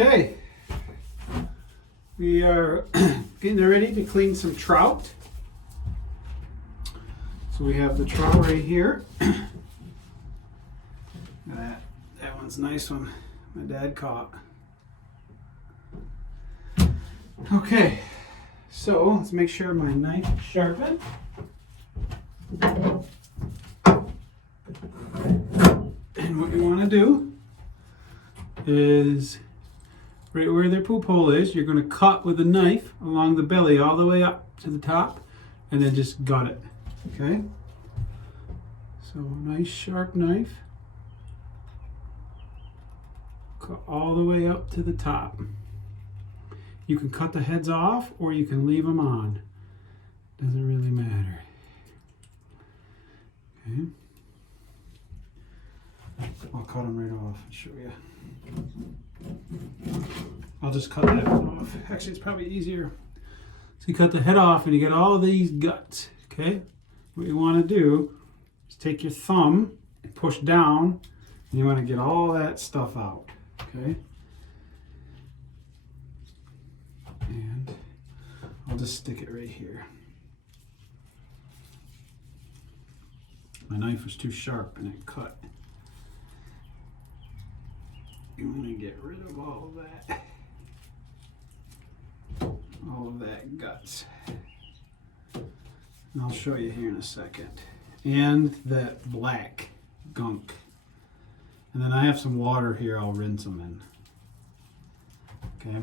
Okay, we are getting ready to clean some trout. So we have the trout right here. That one's a nice one. My dad caught. Okay, so let's make sure my knife is sharpened. And what you want to do is right where their poop hole is, you're going to cut with a knife along the belly all the way up to the top and then just gut it. Okay? So nice sharp knife. Cut all the way up to the top. You can cut the heads off or you can leave them on. Doesn't really matter. Okay. I'll cut them right off and show you. I'll just cut that one off. Actually, it's probably easier. So you cut the head off and you get all these guts. Okay? What you want to do is take your thumb and push down and you want to get all that stuff out. Okay? And I'll just stick it right here. My knife was too sharp and it cut. You want to get rid of all of that guts. And I'll show you here in a second. And that black gunk. And then I have some water here, I'll rinse them in. Okay,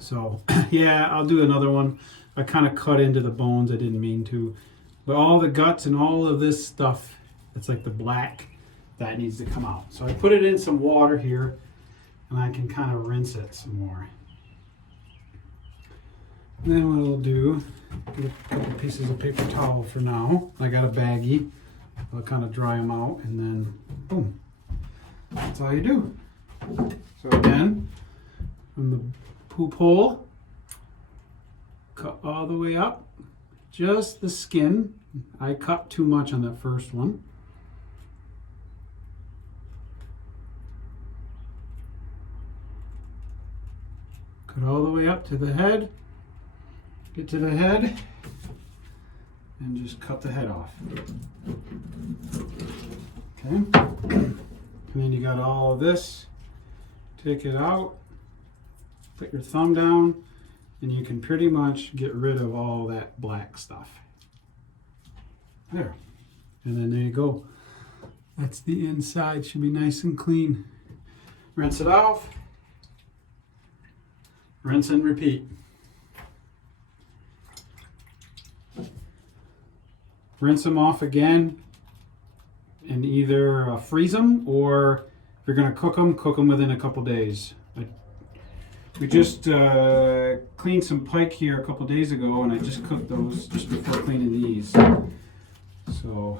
so yeah, I'll do another one. I kind of cut into the bones, I didn't mean to. But all the guts and all of this stuff, it's like the black, that needs to come out. So I put it in some water here and I can kind of rinse it some more. And then what I'll do, get a couple pieces of paper towel for now. I got a baggie. I'll kind of dry them out and then boom. That's all you do. So again, from the poop hole, cut all the way up, just the skin. I cut too much on that first one. Cut all the way up to the head. Get to the head and just cut the head off. Okay. And then you got all of this. Take it out. Put your thumb down and you can pretty much get rid of all that black stuff. There. And then there you go. That's the inside. Should be nice and clean. Rinse it off. Rinse and repeat. Rinse them off again and either freeze them, or if you're going to cook them within a couple days. We just cleaned some pike here a couple days ago and I just cooked those just before cleaning these. So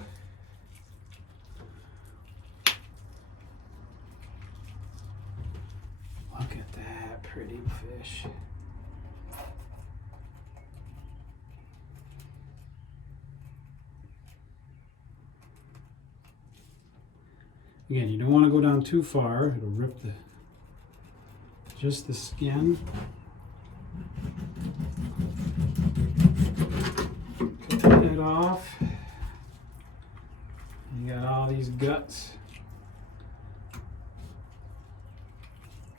look at that pretty fish. Again, you don't want to go down too far. It'll rip just the skin. Cut the head off. You got all these guts.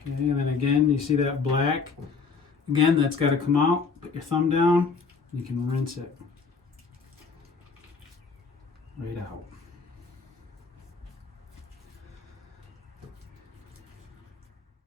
Okay, and then again, you see that black? Again, that's got to come out. Put your thumb down. You can rinse it right out.